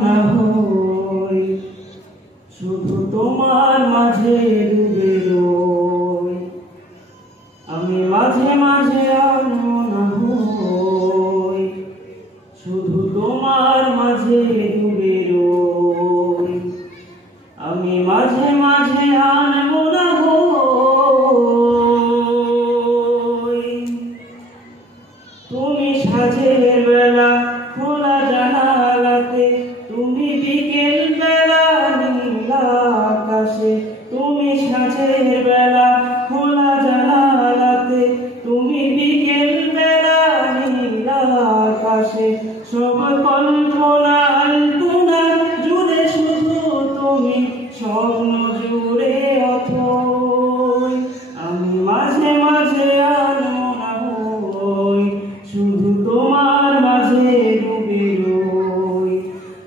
হই শুধু তোমার মাঝে ডুবে রই আমি মাঝে মাঝে আনমনা হই শুধু তোমার মাঝে ডুবে রই আমি মাঝে মাঝে আনমনা হই তুমি সাজের বেলা খোলা জানালাতে তুমি বিকেল বেলা নীল আকাশে তুমি সাজের বেলা খোলা জানালাতে তুমি বিকেল বেলা নীল আকাশে সব কল্পনা আলপনা জুড়ে শুধু তুমি স্বপ্ন জুড়ে অথই আমি মাঝে মাঝে আনমনা হই শুধু তোমার মাঝে ডুবে রই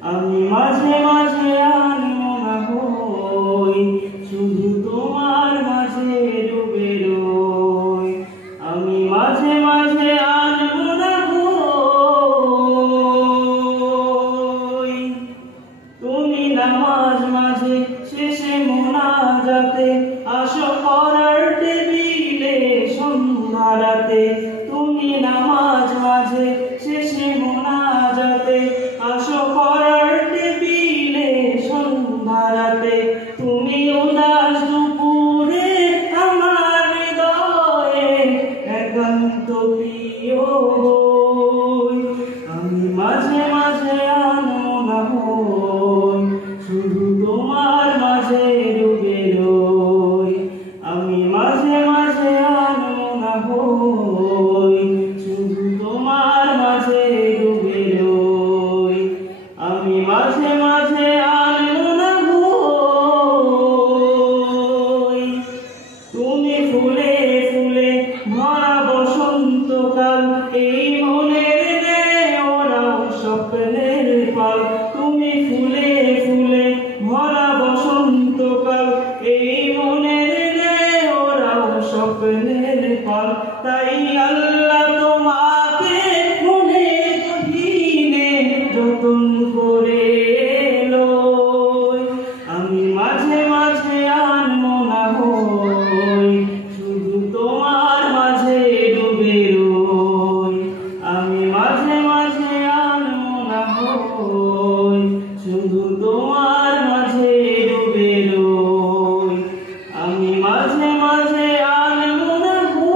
আমি মাঝে মাঝে আনমনা হই শুধু তোমার মাঝে ডুবে রই আমি মাঝে মাঝে আনমনা হই তুমি নামাজ মাঝে শেষে মোনাজাতে আসো করার টেবিলে সন্ধ্যা রাতে তুমি নামাজ মাঝে শেষে মোনাজাতে আসো করার টেবিলে সন্ধ্যা রাতে তুমি উদাস দুপুরে আমার হৃদয়ে একান্ত প্রিয় হই আমি মাঝে মাঝে আনমনা হই শুধু তোমার মাঝে ডুবে রই আমি মাঝে মাঝে আনমনা হই শুধু তোমার মাঝে ডুবে রই আমি মাঝে মাঝে আনমনা হই তুমি ফুলে ফুলে ভরা বসন্তকাল এই মনের ওরাও স্বপ্নের পাল তুমি ফুলে ফুলে ভরা বসন্তকাল এই মনের ওরাও স্বপ্নের পাল তাই আল্লাহ তোমাকে মনে গভীরে যতন করে লই আমি মাঝে মাঝে আনমনা হই শুধু তোমার মাঝে ডুবে রই আমি মাঝে মাঝে আনমনা হই শুধু তোমার মাঝে ডুবে রই আমি মাঝে মাঝে আনমনা হই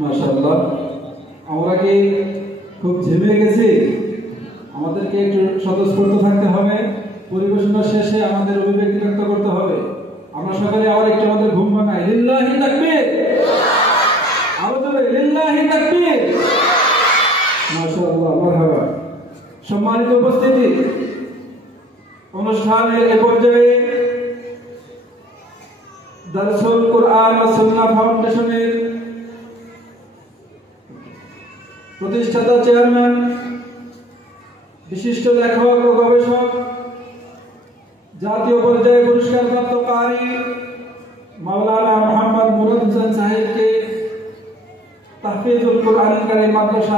মাশাআল্লাহ আমরা কি খুব ঝেমে গেছি আমাদেরকে একটু স্বতঃস্ফূর্ত থাকতে হবে পরিবেশনা শেষে আমাদের অভিব্যক্তি ব্যক্ত করতে হবে আমরা সকালে আবার একটু আমাদের ঘুম ভাঙাই লিল্লাহি তাকবীর আরো জোরে লিল্লাহি তাকবীর মাশাআল্লাহ মারহাবা সম্মানিত উপস্থিতি অনুষ্ঠানের এই পর্যায়ে দারসুল কুরআন ও সুন্নাহ ফাউন্ডেশনের প্রতিষ্ঠাতা চেয়ারম্যান বিশিষ্ট লেখক ও গবেষক জাতীয় পর্যায়ে পুরস্কারপ্রাপ্ত কারি মাওলানা মোহাম্মদ মুরাদ হোসেন সাহেবকে তাহফিজুল কুরআনুল কারীম মাদ্রাসা